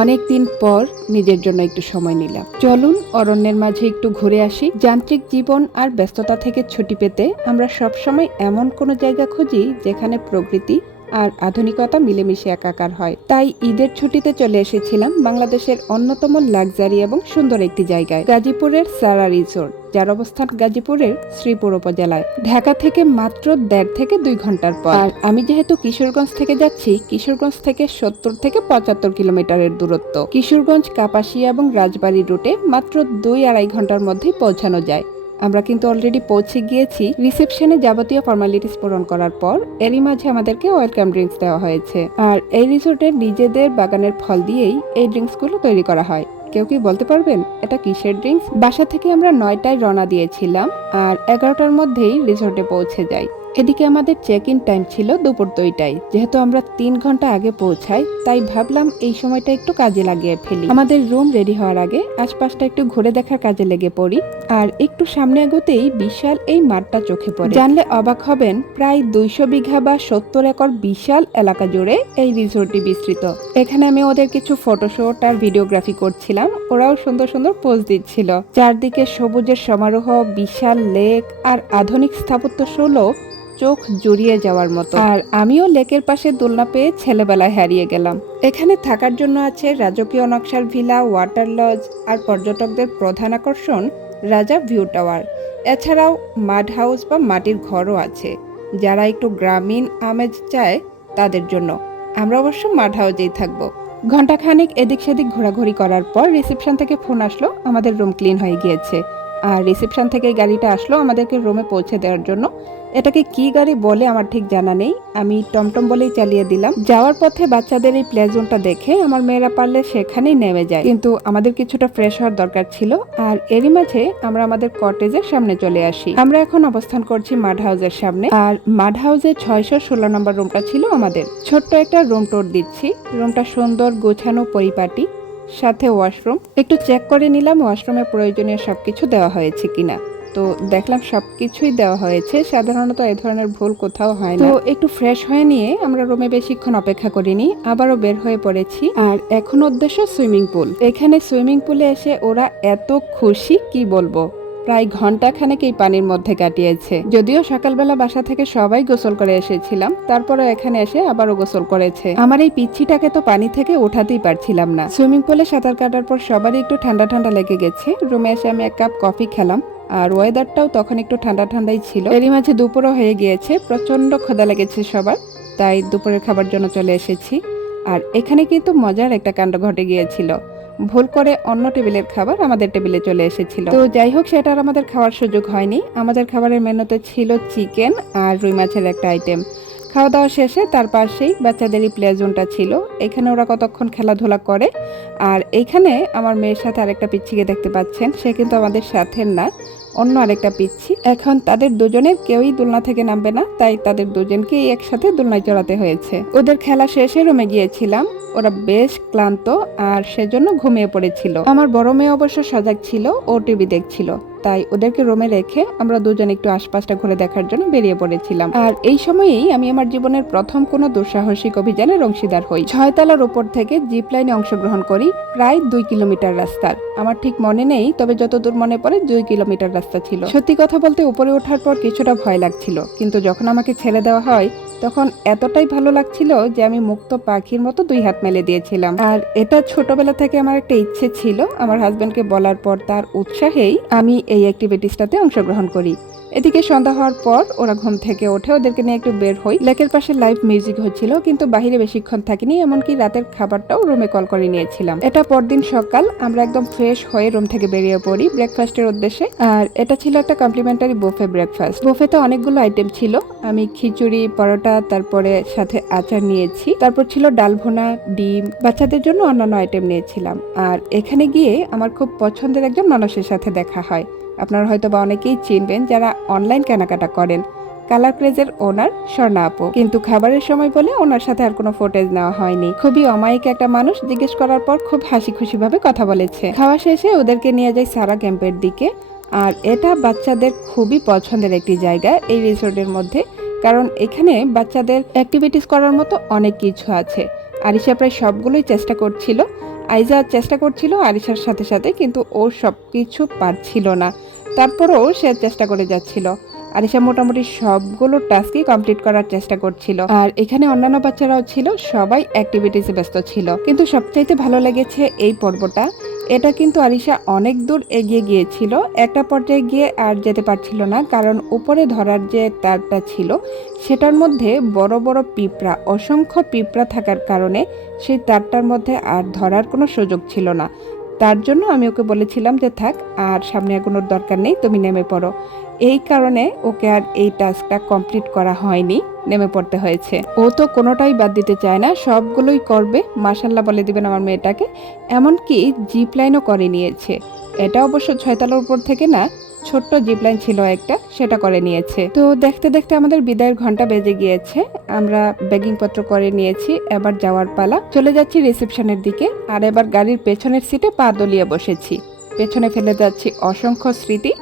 অনেক দিন পর নিজের জন্য একটু সময় নিলাম। চলুন অরণ্যের মাঝে একটু ঘুরে আসি। যান্ত্রিক জীবন আর ব্যস্ততা থেকে ছুটি পেতে আমরা সবসময় এমন কোনো জায়গা খুঁজি যেখানে প্রকৃতি আর আধুনিকতা মিলেমিশে একাকার হয়। তাই ঈদের ছুটিতে চলে এসেছিলাম বাংলাদেশের অন্যতম লাক্সারি এবং সুন্দর একটি জায়গায়, গাজীপুরের সারা রিসোর্ট, যার অবস্থান গাজীপুরের শ্রীপুর উপজেলায়। ঢাকা থেকে মাত্র 1.5 থেকে 2 ঘন্টার পর। আর আমি যেহেতু কিশোরগঞ্জ থেকে যাচ্ছি, কিশোরগঞ্জ থেকে 70 থেকে 75 কিলোমিটারের দূরত্ব। কিশোরগঞ্জ, কাপাসিয়া এবং রাজবাড়ী রুটে মাত্র 2-2.5 ঘন্টার মধ্যেই পৌঁছানো যায়। আমরা কিন্তু অলরেডি পৌঁছে গিয়েছি। রিসেপশনে যাবতীয় ফর্মালিটিস পূরণ করার পর এরই মাঝে আমাদেরকে ওয়েলকাম ড্রিঙ্কস দেওয়া হয়েছে। আর এই রিসোর্টের নিজেদের বাগানের ফল দিয়েই এই ড্রিঙ্কসগুলো তৈরি করা হয়। কেউ কি বলতে পারবেন এটা কিসের ড্রিঙ্কস? বাসা থেকে আমরা 9টায় রওনা দিয়েছিলাম আর 11টার মধ্যেই রিসোর্টে পৌঁছে যাই। এদিকে আমাদের চেক ইন টাইম ছিল দুপুর 2টায়। যেহেতু আমরা 3 ঘন্টা আগে পৌঁছাই, তাই ভাবলাম এই সময়টা একটু কাজে লাগিয়ে ফেলি। আমাদের রুম রেডি হওয়ার আগে আশপাশটা একটু ঘুরে দেখার কাজে লেগে পড়ি। আর একটু সামনে এগোতেই বিশাল এই মাঠটা চোখে পড়ে। জানলে অবাক হবেন, প্রায় 200 বিঘা বা 70 একর বিশাল এলাকা জুড়ে এই রিসোর্টটি বিস্তৃত। এখানে আমি ওদের কিছু ফটোশুট আর ভিডিওগ্রাফি করছিলাম। ওরাও সুন্দর সুন্দর পোজ দিচ্ছিল। চারদিকে সবুজের সমারোহ, বিশাল লেক আর আধুনিক স্থাপত্য শৈলী চোখ জুড়িয়ে যাওয়ার মতো। আর আমিও লেকের পাশে দোলনা পেয়ে ছেলেবেলায় হারিয়ে গেলাম। এখানে থাকার জন্য আছে রাজকীয় নকশার ভিলা, ওয়াটার লজ আর পর্যটকদের প্রধান আকর্ষণ রাজা ভিউ টাওয়ার। এছাড়াও মাড হাউস বা মাটির ঘরও আছে, যারা একটু গ্রামীণ আমেজ চায় তাদের জন্য। আমরা অবশ্য মাড হাউসেই থাকবো। ঘন্টাখানিক এদিক সেদিক ঘোরাঘুরি করার পর রিসেপশন থেকে ফোন আসলো আমাদের রুম ক্লিন হয়ে গিয়েছে। আর রিসেপশন থেকে গাড়িটা আসলো আমাদেরকে রুমে পৌঁছে দেওয়ার জন্য। এটাকে কি গাড়ি বলে আমার ঠিক জানা নেই, আমি টমটম বলেই চালিয়ে দিলাম। যাওয়ার পথে বাচ্চাদের এই প্লে জোনটা দেখে আমার মেয়েরা পারলে সেখানেই নেমে যায়, কিন্তু আমাদের কিছুটা ফ্রেশ হওয়ার দরকার ছিল। আর এরই মাঝে আমরা আমাদের কটেজের সামনে চলে আসি। আমরা এখন অবস্থান করছি মাড হাউসের সামনে। আর মাড হাউসের 616 নম্বর রুমটা ছিল আমাদের। ছোট্ট একটা রুম ট্যুর দিচ্ছি। রুমটা সুন্দর, গোছানো, পরিপাটি, সাথে ওয়াশরুম। একটু চেক করে নিলাম ওয়াশরুমে প্রয়োজনীয় সবকিছু দেওয়া হয়েছে কিনা। তো দেখলাম সবকিছুই দেওয়া হয়েছে। সাধারণত এই ধরনের ভুল কোথাও হয় না। তো একটু ফ্রেশ হয়ে নিয়ে আমরা রুমে বেশিক্ষণ অপেক্ষা করিনি, আবারও বের হয়ে পড়েছি। আর এখন উদ্দেশ্য সুইমিং পুল। এখানে সুইমিং পুলে এসে ওরা এত খুশি কি বলবো। প্রায় ঘন্টাখানেক এই পানির মধ্যে কাটিয়েছে। যদিও সকালবেলা বাসা থেকে সবাই গোসল করে এসেছিলাম, তারপরেও এখানে এসে আবারও গোসল করেছে। আমার এই পিচ্ছিটাকে তো পানি থেকে উঠাতেই পারছিলাম না। সুইমিং পুলে সাঁতার কাটার পর সবারই একটু ঠান্ডা ঠান্ডা লেগে গেছে। রুমে এসে আমি 1 কাপ কফি খেলাম। আর ওয়েদারটাও তখন একটু ঠান্ডা ঠান্ডাই ছিল। এরই মাঝে দুপুরও হয়ে গিয়েছে। প্রচন্ড ক্ষুধা লেগেছে সবার, তাই দুপুরের খাবার জন্য চলে এসেছি। আর এখানে কিন্তু মজার একটা কাণ্ড ঘটে গিয়েছিল। ভুল করে অন্য টেবিলের খাবার আমাদের টেবিলে চলে এসেছিল। তো যাই হোক, সেটা আর আমাদের খাওয়ার সুযোগ হয়নি। আমাদের খাবারের মেনুতে ছিল চিকেন আর রুই মাছের একটা আইটেম। খাওয়া দাওয়া শেষে তার পাশেই বাচ্চাদেরই প্লে জোনটা ছিল। এখানে ওরা কতক্ষণ খেলাধুলা করে। আর এইখানে আমার মেয়ের সাথে আরেকটা পিচ্ছিকে দেখতে পাচ্ছেন, সে কিন্তু আমাদের সাথে না, অন্য আরেকটা পিচ্ছি। এখন তাদের দুজনের কেউই দোলনা থেকে নামবে না, তাই তাদের দুজনকেই একসাথে দোলনায় চড়াতে হয়েছে। ওদের খেলা শেষে রুমে গিয়েছিলাম। ওরা বেশ ক্লান্ত আর সেজন্য ঘুমিয়ে পড়েছিল। আমার বড় মেয়ে অবশ্য সজাগ ছিল, ও টিভি দেখছিল। তাই ওদেরকে রুমে রেখে আমরা দুজন একটু আশপাশটা ঘুরে দেখার জন্য বেরিয়ে পড়েছিলাম। আর এই সময়েই আমি আমার জীবনের প্রথম কোনো দুঃসাহসিক অভিযানের অংশীদার হই। 6 তলার উপর থেকে জিপ লাইনে অংশগ্রহণ করি, প্রায় 2 কিলোমিটার রাস্তার। আমার ঠিক মনে নেই, তবে যতদূর মনে পড়ে 2 কিলোমিটার রাস্তা ছিল। সত্যি কথা বলতে উপরে ওঠার পর কিছুটা ভয় লাগছিল, কিন্তু যখন আমাকে ছেড়ে দেওয়া হয় তখন এতটাই ভালো লাগছিল যে আমি মুক্ত পাখির মতো 2 হাত মেলে দিয়েছিলাম। আর এটা ছোটবেলা থেকে আমার একটা ইচ্ছে ছিল। আমার হাজবেন্ডকে বলার পর তার উৎসাহেই আমি এই অ্যাক্টিভিটিসটাতে অংশগ্রহণ করি। এদিকে সন্ধ্যা হওয়ার পর ওরা ঘুম থেকে ওঠে, ওদেরকে নিয়ে একটু বের হই। লেকের পাশে লাইভ মিউজিক হচ্ছিল, কিন্তু বাহিরে বেশিক্ষণ থাকিনি। এমনকি রাতের খাবারটাও রুমে কল করে নিয়েছিলাম। এটা পরদিন সকাল। আমরা একদম ফ্রেশ হয়ে রুম থেকে বেরিয়ে পড়ি ব্রেকফাস্টের উদ্দেশ্যে। আর এটা ছিল একটা কমপ্লিমেন্টারি বুফে ব্রেকফাস্ট। বুফেতে অনেকগুলো আইটেম ছিল। আমি খিচুড়ি, পরোটা, তারপরে সাথে আচার নিয়েছি। তারপর ছিল ডাল ভুনা, ডিম, বাচ্চাদের জন্য অন্যান্য আইটেম নিয়েছিলাম। আর এখানে গিয়ে আমার খুব পছন্দের একজন মানুষের সাথে দেখা হয়। আপনারা হয়তো বা অনেকেই চিনবেন যারা অনলাইন কেনাকাটা করেন। কালার ক্রেজের ওনার স্বর্ণা আপু। কিন্তু খাবারের সময় বলে ওনার সাথে আর কোনো ফুটেজ নেওয়া হয়নি। খুবই অমায়িক একটা মানুষ। জিজ্ঞেস করার পর খুব হাসি খুশি ভাবে কথা বলেছে। খাওয়া শেষে ওদেরকে নিয়ে যাই সারা ক্যাম্পের দিকে। আর এটা বাচ্চাদের খুবই পছন্দের একটি জায়গা এই রিসোর্টের মধ্যে, কারণ এখানে বাচ্চাদের অ্যাক্টিভিটিস করার মতো অনেক কিছু আছে। আরিশা প্রায় সবগুলোই চেষ্টা করছিল। আইজা চেষ্টা করছিল আরিশার সাথে সাথে, কিন্তু ও সব কিছু পারছিল না। তারপরও সে চেষ্টা করে যাচ্ছিল। আরিশা মোটামুটি সবগুলো টাস্কই কমপ্লিট করার চেষ্টা করছিল। আর এখানে অন্যান্য বাচ্চারাও ছিল, সবাই অ্যাক্টিভিটিসে ব্যস্ত ছিল। কিন্তু সবচাইতে ভালো লেগেছে এই পর্বটা। এটা কিন্তু আরিশা অনেক দূর এগিয়ে গিয়েছিল, একটা পর্যায়ে গিয়ে আর যেতে পারছিল না, কারণ উপরে ধরার যে তারটা ছিল সেটার মধ্যে বড় বড় পিঁপড়া, অসংখ্য পিঁপড়া থাকার কারণে সেই তারটার মধ্যে আর ধরার কোনো সুযোগ ছিল না। তার জন্য আমি ওকে বলেছিলাম যে থাক, আর সামনে এগোনোর দরকার নেই, তুমি নেমে পড়ো। এই কারণে ওকে আর এই টাস্কটা কমপ্লিট করা হয়নি, নেমে পড়তে হয়েছে। ও তো কোনোটাই বাদ দিতে চায় না, সবগুলোই করবে। মাশাল্লাহ বলে দিবেন আমার মেয়েটাকে। এমনকি জিপ লাইনও করে নিয়েছে। এটা অবশ্য 6 তলার উপর থেকে না, ছোট্ট জিপ লাইন ছিল একটা, সেটা করে নিয়েছে। তো দেখতে দেখতে আমাদের বিদায়ের ঘন্টা বেজে গিয়েছে। আমরা ব্যাগিং পত্র করে নিয়েছি, এবার যাওয়ার পালা। চলে যাচ্ছি রিসেপশনের দিকে। আর এবার গাড়ির পেছনের সিটে পা দলিয়ে বসেছি। পেছনে ফেলে যাচ্ছি অসংখ্য স্মৃতি,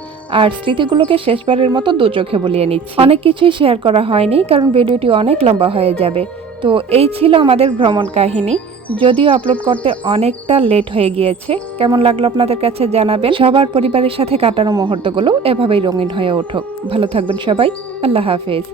আর স্মৃতিগুলোকে শেষবারের মতো দু চোখে বলিয়ে নিচ্ছি। অনেক কিছুই শেয়ার করা হয়নি, কারণ ভিডিওটি অনেক লম্বা হয়ে যাবে। তো এই ছিল আমাদের ভ্রমণ কাহিনী। যদিও আপলোড করতে অনেকটা লেট হয়ে গিয়েছে। কেমন লাগলো আপনাদের কাছে জানাবেন। সবার পরিবারের সাথে কাটানো মুহূর্তগুলো এভাবেই রঙিন হয়ে উঠুক। ভালো থাকবেন সবাই। আল্লাহ হাফেজ।